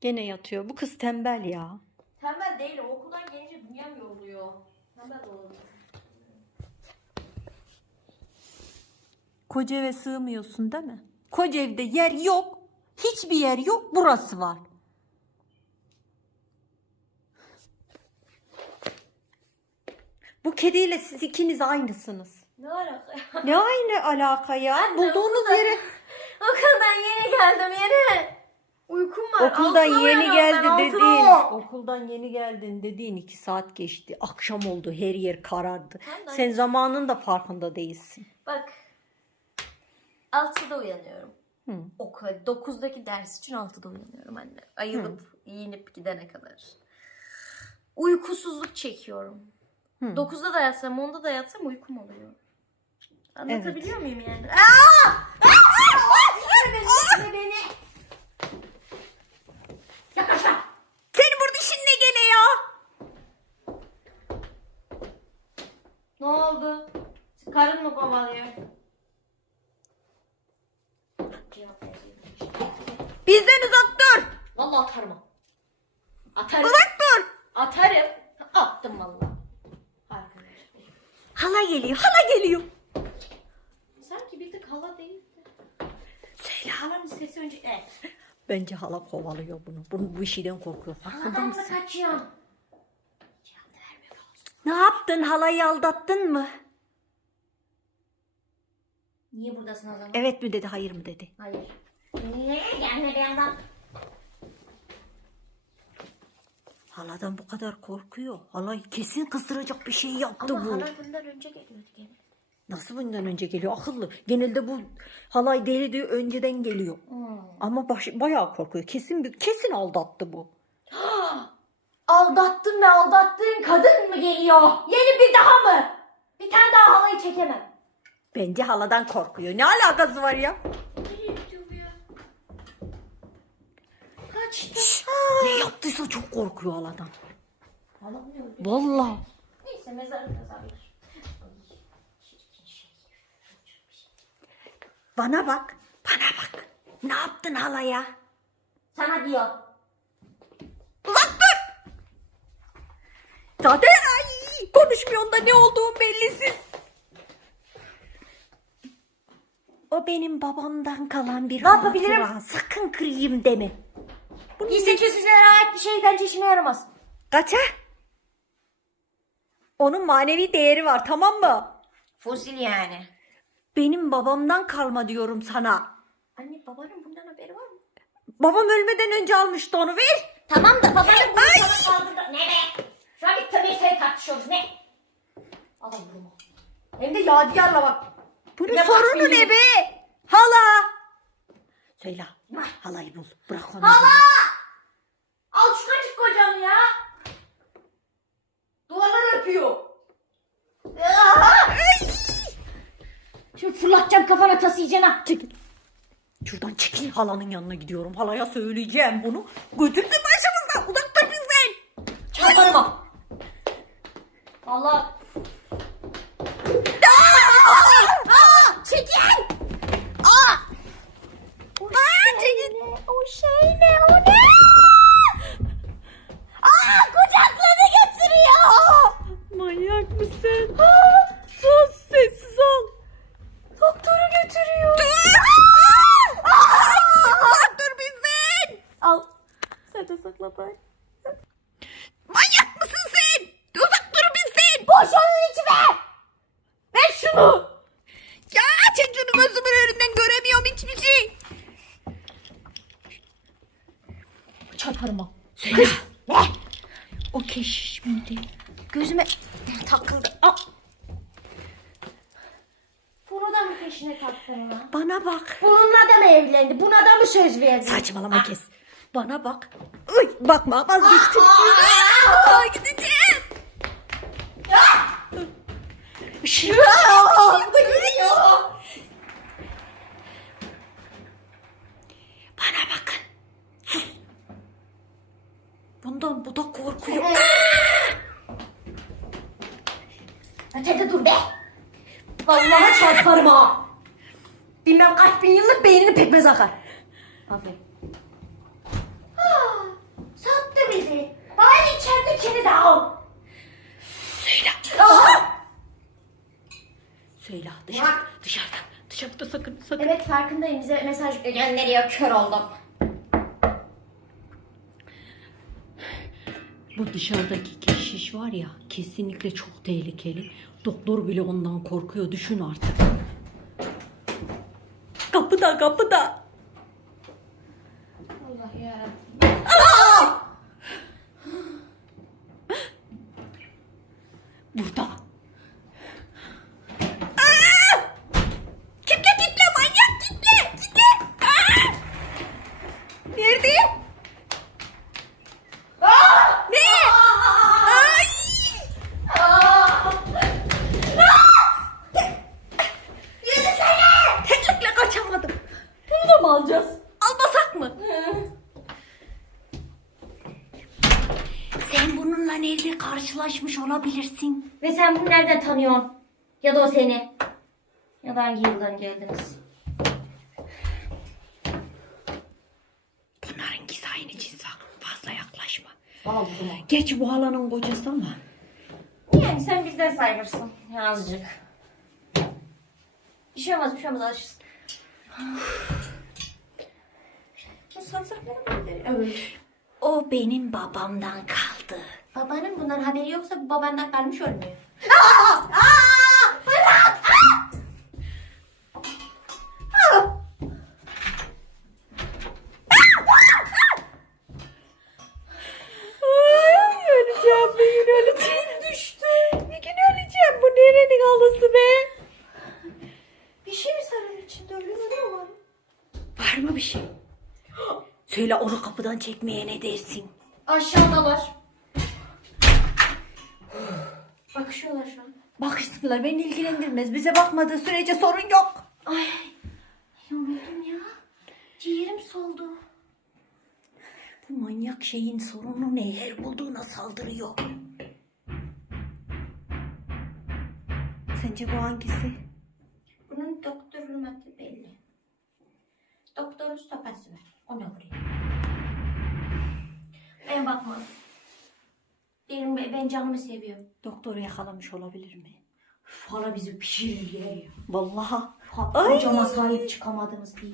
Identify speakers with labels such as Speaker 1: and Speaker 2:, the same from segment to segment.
Speaker 1: Gene yatıyor. Bu kız tembel ya.
Speaker 2: Tembel değilim. Okuldan gelince dünyam yoruluyor. Tembel olalım.
Speaker 1: Koca eve sığmıyorsun değil mi? Koca evde yer yok. Hiçbir yer yok. Burası var. Bu kediyle siz ikiniz aynısınız.
Speaker 2: Ne alaka ya?
Speaker 1: Ne aynı alaka ya?
Speaker 2: Anne,
Speaker 1: Bulduğunuz
Speaker 2: okulda-
Speaker 1: yere
Speaker 2: Okuldan yeni geldim yeni. Uykum var.
Speaker 1: okuldan
Speaker 2: Altıda
Speaker 1: yeni geldi
Speaker 2: ben,
Speaker 1: dediğin,
Speaker 2: altıda.
Speaker 1: okuldan yeni geldin dediğin iki saat geçti. Akşam oldu, her yer karardı.
Speaker 2: Tamam.
Speaker 1: Sen zamanın da farkında değilsin.
Speaker 2: Bak. Altıda uyanıyorum.
Speaker 1: Hı.
Speaker 2: Okul, dokuzdaki ders için altıda uyanıyorum anne. Ayılıp giyinip gidene kadar. Uykusuzluk çekiyorum.
Speaker 1: Hı.
Speaker 2: Dokuzda da yatsam, onda da yatsam uykum oluyor. Anlatabiliyor muyum yani? Aa! Beni, beni. Yaklaşma.
Speaker 1: Senin burada işin ne gene ya?
Speaker 2: Ne oldu? Karın mı kovalıyor?
Speaker 1: Bizden uzak dur.
Speaker 2: Vallahi atarım. Atarım.
Speaker 1: Uzak dur.
Speaker 2: Atarım. Attım vallahi. Arkadaşlar.
Speaker 1: Hala geliyor, hala geliyor.
Speaker 2: Sanki bir tık hala değildi.
Speaker 1: Söyle.
Speaker 2: Halanın sesi önce... Evet.
Speaker 1: Bence hala kovalıyor bunu. Bunu bu işiden korkuyor. Farkında
Speaker 2: Haladan da
Speaker 1: mısın?
Speaker 2: kaçıyorum.
Speaker 1: Ne yaptın? Halayı aldattın mı?
Speaker 2: Niye buradasın o zaman?
Speaker 1: Evet mi dedi, hayır mı dedi.
Speaker 2: Hayır. Niye? Gelme bir yandan.
Speaker 1: Haladan bu kadar korkuyor. Halay kesin kızdıracak bir şey yaptı
Speaker 2: Ama
Speaker 1: bu.
Speaker 2: hala bundan önce geliyordu gene.
Speaker 1: Nasıl bundan önce geliyor? Akıllı. Genelde bu halay deli diyor önceden geliyor.
Speaker 2: Hmm.
Speaker 1: Ama baş, bayağı korkuyor. Kesin kesin aldattı bu.
Speaker 2: Aldattın ve aldattığın kadın mı geliyor? Yeni bir daha mı? Bir tane daha halayı çekemem.
Speaker 1: Bence haladan korkuyor. Ne alakası var ya?
Speaker 2: Kaçtı.
Speaker 1: Ne yaptıysa çok korkuyor haladan.
Speaker 2: Öldü?
Speaker 1: Vallahi.
Speaker 2: Neyse mezarı kazanır.
Speaker 1: Bana bak. Bana bak. Ne yaptın halaya?
Speaker 2: Sana diyor.
Speaker 1: Uzak dur. Zaten ay, konuşmuyorsun da ne olduğun bellisiz. O benim babamdan kalan bir
Speaker 2: Ne yapabilirim?
Speaker 1: hatıra. Sakın kırayım deme.
Speaker 2: 1800 lira ait bir şey bence işine yaramaz.
Speaker 1: Kaça? Onun manevi değeri var tamam mı?
Speaker 2: Fosil yani.
Speaker 1: Benim babamdan kalma diyorum sana.
Speaker 2: Anne babanın bundan haberi var mı?
Speaker 1: Babam ölmeden önce almıştı onu ver.
Speaker 2: Tamam da babanın bunu sana kaldırdı. Ne be? Şu an bir tabii şey tartışıyoruz ne? Al bunu. Hem de yadigarla bak.
Speaker 1: Bunun
Speaker 2: Ne
Speaker 1: sorunu ne be? Hala. Söyle. Halayı bul. Bırak onu.
Speaker 2: Hala! Al şu kaçık kocanı ya. Duvarlar öpüyor. Şimdi fırlatacağım kafana tası yiyeceksin ha.
Speaker 1: Çekil. Şuradan çekil halanın yanına gidiyorum. Halaya söyleyeceğim bunu. Götürsün başımızdan. Uzak dur bizden.
Speaker 2: Çarparım ha. Valla.
Speaker 1: Çekil. Aa. Aa, çekil. O şey ne? O ne? Aa, kucakladı getiriyor. Manyak mısın? sus sessiz ol. Doktoru götürüyor. Dur bizden.
Speaker 2: Al. Sen de sakla bak.
Speaker 1: Manyak mısın sen? Uzak dur bizden.
Speaker 2: Boş onun içime. Ver şunu.
Speaker 1: Ya şunu gözümün önünden göremiyorum hiçbir şey.
Speaker 2: Çarparım ha.
Speaker 1: Söyle. Ne? O keşiş miydi?
Speaker 2: Gözüme takıldı. Al. Bunu da mı peşine taktın lan?
Speaker 1: Bana bak.
Speaker 2: Bununla da mı evlendi? Buna da mı söz verdin?
Speaker 1: Saçmalama kes. Bana bak. Ay, bakma vazgeçtim.
Speaker 2: Aa!
Speaker 1: Aa, gideceğim. Işık. Bana bakın. Sus. Bundan bu da korkuyor.
Speaker 2: Ötede dur be. Vallahi çarparım ha. Bilmem kaç bin yıllık beynini pekmez akar. Aferin. Ah, içini de al.
Speaker 1: Söyle.
Speaker 2: Aa!
Speaker 1: Söyle dışarı, dışarıda. Dışarıda sakın sakın.
Speaker 2: Evet farkındayım. Bize mesaj gönderiyor. Kör oldum.
Speaker 1: Bu dışarıdaki keşiş var ya kesinlikle çok tehlikeli. Doktor bile ondan korkuyor düşün artık. Kapıda kapıda.
Speaker 2: Allah ya.
Speaker 1: Burada. Aa! Kitle kitle manyak kitle kitle. Aa! Nerede?
Speaker 2: Aa!
Speaker 1: Ne? Ay!
Speaker 2: Aa! Yürüsene!
Speaker 1: Teklikle kaçamadım.
Speaker 2: Bunu da mı alacağız?
Speaker 1: Almasak mı? Sen bununla nerede karşılaşmış olabilirsin?
Speaker 2: Ve sen bunu nereden tanıyorsun? Ya da o seni. Ya da hangi yıldan geldiniz?
Speaker 1: Bunların ikisi aynı cins bak. Fazla yaklaşma. Geç bu halanın kocası ama.
Speaker 2: Yani sen bizden sayılırsın. Azıcık. Bir şey olmaz, bir şey olmaz. Alışırsın. Bu sansakları böyle.
Speaker 1: O benim babamdan kaldı.
Speaker 2: Babanın bundan haberi yoksa bu babandan kalmış ölmüyor. Aa! Aa! Bırak! Aa! Aa!
Speaker 1: öleceğim bir gün öleceğim düştü. Bir gün öleceğim. Bu nerenin halısı be?
Speaker 2: Bir şey mi sarın içinde öyle mi var?
Speaker 1: Var mı bir şey? Söyle onu kapıdan çekmeye ne dersin?
Speaker 2: Aşağıdalar. Bakışıyorlar şu an.
Speaker 1: Bakışsınlar beni ilgilendirmez. Bize bakmadığı sürece sorun yok.
Speaker 2: Ay yoruldum ya. Ciğerim soldu.
Speaker 1: Bu manyak şeyin sorunu ne? Her bulduğuna saldırıyor. Sence bu hangisi?
Speaker 2: Bunun doktor hürmeti belli. Doktorun sopası var. O ne buraya? Ben bakmadım. Benim, ben canımı seviyorum.
Speaker 1: Doktoru yakalamış olabilir mi?
Speaker 2: Hala bizi pişirir ya.
Speaker 1: Vallahi.
Speaker 2: Ha, Kocama sahip çıkamadınız diye.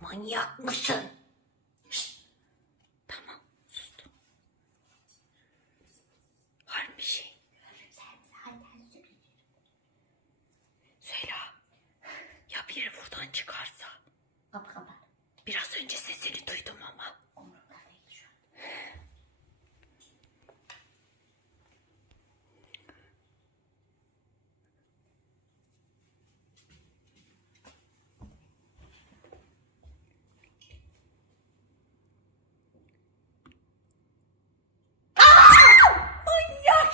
Speaker 1: Manyak mısın? Şşt. Tamam sustum. Var mı bir şey?
Speaker 2: Sen zaten sürücü.
Speaker 1: Söyle. Ya biri buradan çıkarsa?
Speaker 2: Kapı kapat.
Speaker 1: Biraz önce sesini duydum ama.
Speaker 2: Umurumda değil şu an.
Speaker 1: Manyak.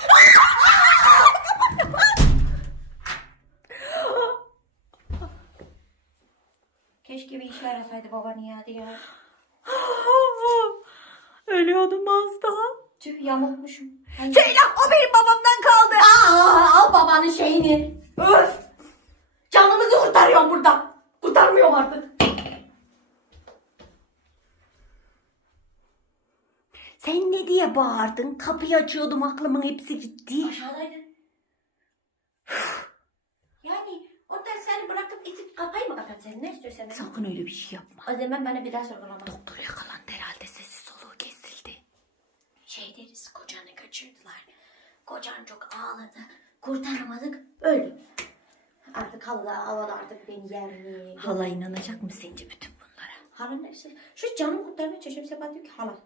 Speaker 2: Keşke bir işe yarasaydı babanı ya diye.
Speaker 1: Ölüyordum az daha.
Speaker 2: Tüh yamultmuşum. Hani-
Speaker 1: Söyle o benim babamdan kaldı.
Speaker 2: Aa, al babanın şeyini. Öf! Canımızı kurtarıyorum burada. Kurtarmıyorum artık.
Speaker 1: Sen ne diye bağırdın? Kapıyı açıyordum aklımın hepsi gitti.
Speaker 2: Aşağıdaydın. Sen? Ne istiyorsun?
Speaker 1: Sakın öyle bir şey yapma.
Speaker 2: O zaman bana bir daha sorgulama.
Speaker 1: Doktor yakalandı herhalde sesi soluğu kesildi.
Speaker 2: Şey deriz kocanı kaçırdılar. Kocan çok ağladı. Kurtaramadık. Öldü. Artık hala havada artık beni yer mi?
Speaker 1: Hala inanacak mı sence bütün bunlara?
Speaker 2: Hala neresi? Şu canımı kurtarmaya çalışıyorum. Sen bana diyor ki hala.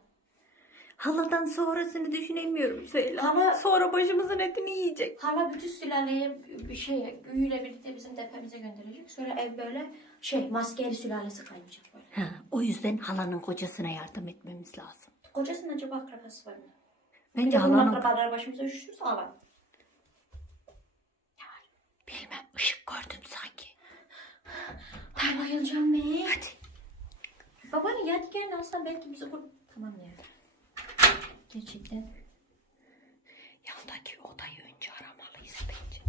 Speaker 1: Haladan sonrasını düşünemiyorum söyle.
Speaker 2: Hala-
Speaker 1: Sonra başımızın etini yiyecek.
Speaker 2: Hala bütün sülaleyi bir şey büyüyle birlikte bizim tepemize gönderecek. Sonra ev böyle şey maskeli sülalesi kaynayacak böyle.
Speaker 1: Ha, o yüzden halanın kocasına yardım etmemiz lazım.
Speaker 2: Kocasının acaba akrabası var mı?
Speaker 1: Bence halanın...
Speaker 2: akrabaları başımıza üşüşürse ağlar.
Speaker 1: Bilmem ışık gördüm sanki.
Speaker 2: Ay bayılacağım be.
Speaker 1: Hadi.
Speaker 2: Babanın yadigarını alsan belki bizi kur... Tamam ya. Gerçekten.
Speaker 1: Yandaki odayı önce aramalıyız bence.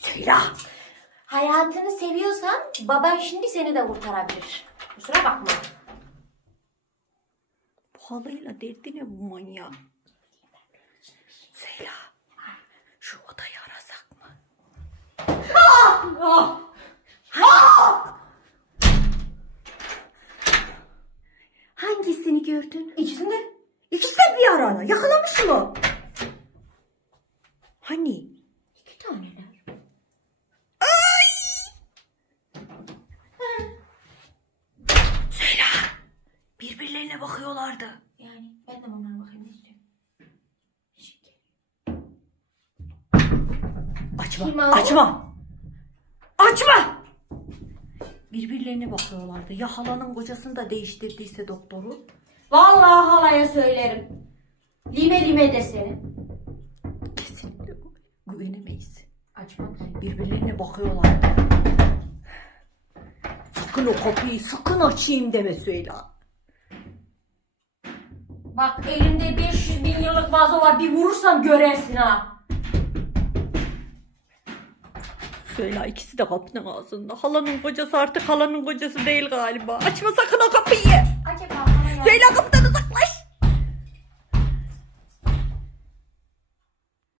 Speaker 1: Söyle.
Speaker 2: Hayatını seviyorsan baban şimdi seni de kurtarabilir. Kusura bakma.
Speaker 1: Bu halıyla derdi ne bu manyak? Söyle. Şu odayı arasak mı? Hangisini gördün?
Speaker 2: İkisini
Speaker 1: İkisi de bir arada. Yakalamış mı? Hani?
Speaker 2: iki taneler.
Speaker 1: Söyle. Birbirlerine bakıyorlardı.
Speaker 2: Yani ben de onlara bakayım istiyorum.
Speaker 1: Açma.
Speaker 2: Kim o?
Speaker 1: Açma. Açma. Birbirlerine bakıyorlardı. Ya halanın kocasını da değiştirdiyse doktoru.
Speaker 2: Vallahi halaya söylerim. Lime lime de seni.
Speaker 1: Kesinlikle güvenemeyiz.
Speaker 2: Açmak
Speaker 1: Birbirlerine bakıyorlardı. Sakın o kapıyı sakın açayım deme söyle.
Speaker 2: Bak elimde 500 bin yıllık vazo var bir vurursam görersin ha.
Speaker 1: Söyle ikisi de kapının ağzında. Halanın kocası artık halanın kocası değil galiba. Açma sakın o kapıyı.
Speaker 2: Acaba.
Speaker 1: Söyle kapıda